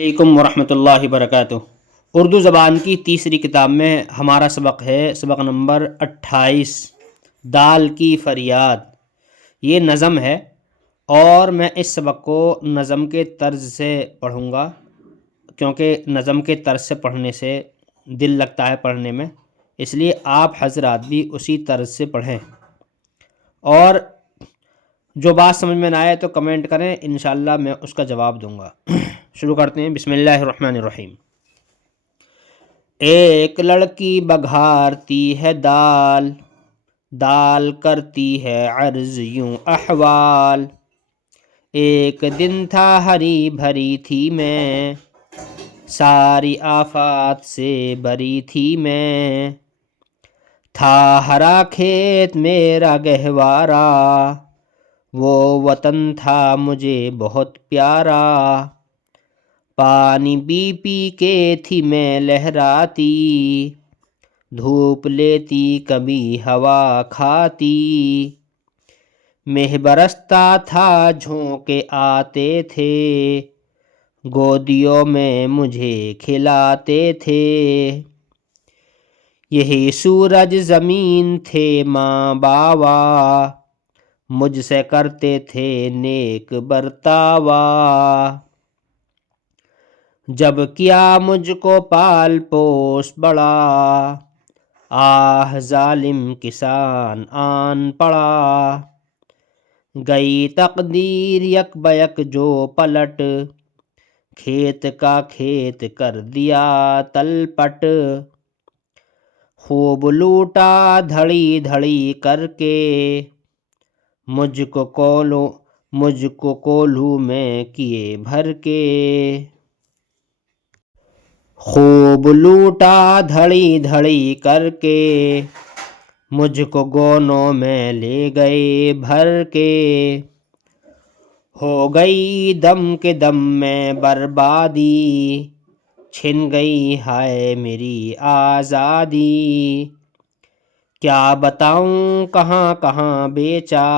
علیکم ورحمۃ اللہ وبرکاتہ۔ اردو زبان کی تیسری کتاب میں ہمارا سبق ہے سبق نمبر 28، دال کی فریاد۔ یہ نظم ہے اور میں اس سبق کو نظم کے طرز سے پڑھوں گا، کیونکہ نظم کے طرز سے پڑھنے سے دل لگتا ہے پڑھنے میں، اس لیے آپ حضرات بھی اسی طرز سے پڑھیں، اور جو بات سمجھ میں نہ آئے تو کمنٹ کریں، انشاءاللہ میں اس کا جواب دوں گا۔ شروع کرتے ہیں، بسم اللہ الرحمن الرحیم۔ ایک لڑکی بگھارتی ہے دال، دال کرتی ہے عرض یوں احوال۔ ایک دن تھا ہری بھری تھی میں، ساری آفات سے بری تھی میں۔ تھا ہرا کھیت میرا گہوارا، وہ وطن تھا مجھے بہت پیارا۔ پانی پی پی کے تھی میں لہراتی، دھوپ لیتی کبھی ہوا کھاتی۔ مہ برستا تھا جھونکے آتے تھے، گودیوں میں مجھے کھلاتے تھے۔ یہی سورج زمین تھے ماں باوا، مجھ سے کرتے تھے نیک برتاوا۔ جب کیا مجھ کو پال پوس بڑا، آہ ظالم کسان آن پڑا۔ گئی تقدیر یک بیک جو پلٹ، کھیت کا کھیت کر دیا تلپٹ۔ خوب لوٹا دھڑی دھڑی کر کے، مجھ کو کولہوں میں کیے بھر کے۔ خوب لوٹا دھڑی دھڑی کر کے، مجھ کو گونوں میں لے گئے بھر کے۔ ہو گئی دم کے دم میں بربادی، چھن گئی ہائے میری آزادی۔ کیا بتاؤں کہاں کہاں بیچا،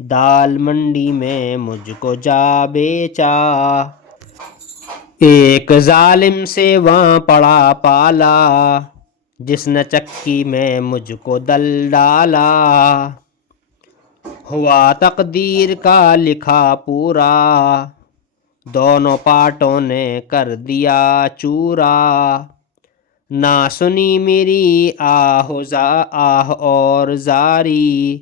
دال منڈی میں مجھ کو جا بیچا۔ ایک ظالم سے وہاں پڑا پالا، جس نے چکی میں مجھ کو دل ڈالا۔ ہوا تقدیر کا لکھا پورا، دونوں پارٹوں نے کر دیا چورا۔ نہ سنی میری آہ اور زاری،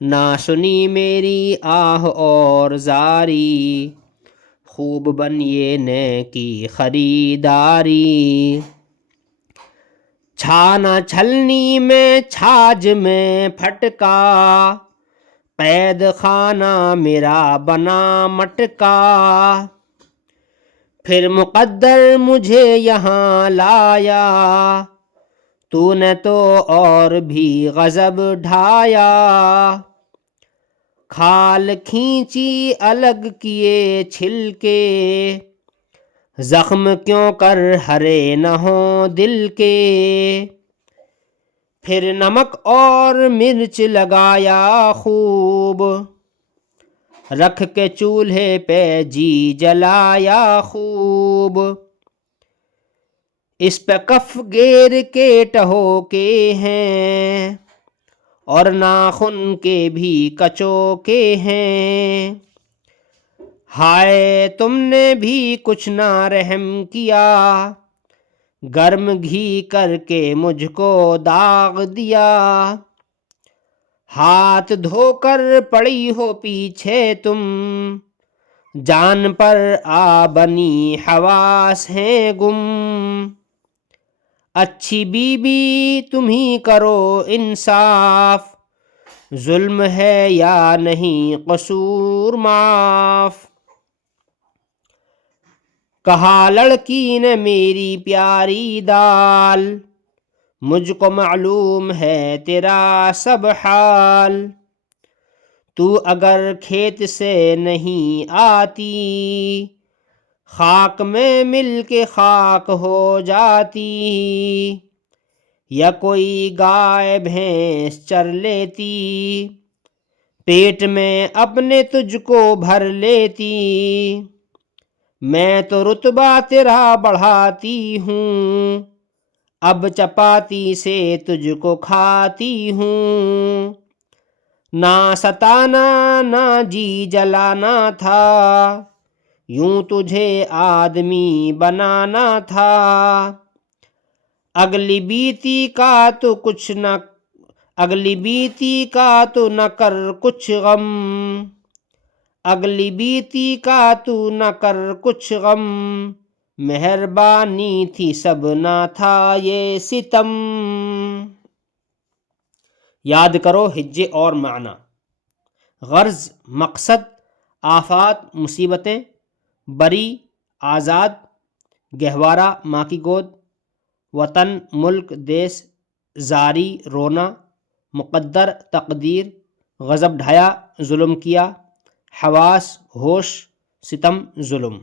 نہ سنی میری آہ اور زاری۔ خوب بنیے نے کی خریداری۔ چھانا چھلنی میں چھاج میں پھٹکا، قید خانہ میرا بنا مٹکا۔ پھر مقدر مجھے یہاں لایا، تو نے تو اور بھی غضب ڈھایا۔ کھال کھینچی الگ کیے چھلکے، زخم کیوں کر ہرے نہ ہوں دل کے۔ پھر نمک اور مرچ لگایا خوب، رکھ کے چولہے پہ جی جلایا خوب۔ اس پہ کف گیر کے ٹہوکے ہیں، اور ناخن کے بھی کچوکے ہیں۔ ہائے تم نے بھی کچھ نہ رحم کیا، گرم گھی کر کے مجھ کو داغ دیا۔ ہاتھ دھو کر پڑی ہو پیچھے تم، جان پر آ بنی حواس ہیں گم۔ اچھی بی بی تم ہی کرو انصاف، ظلم ہے یا نہیں قصور معاف۔ کہا لڑکی نے میری پیاری دال، مجھ کو معلوم ہے تیرا سب حال۔ تو اگر کھیت سے نہیں آتی، خاک میں مل کے خاک ہو جاتی۔ یا کوئی گائے بھینس چر لیتی، پیٹ میں اپنے تجھ کو بھر لیتی۔ میں تو رتبہ تیرا بڑھاتی ہوں، اب چپاتی سے تجھ کو کھاتی ہوں، نہ ستانا نہ جی جلانا تھا، یوں تجھے آدمی بنانا تھا، اگلی بیتی کا تو نہ کر کچھ غم، اگلی بیتی کا تو نہ کر کچھ غم، مہربانی تھی سب نہ تھا یہ ستم۔ یاد کرو ہجے اور معنی۔ غرض، مقصد، آفات مصیبتیں، بری آزاد، گہوارہ ماں کی گود، وطن ملک دیس، زاری رونا، مقدر تقدیر، غضب ڈھایا ظلم کیا، حواس ہوش، ستم ظلم۔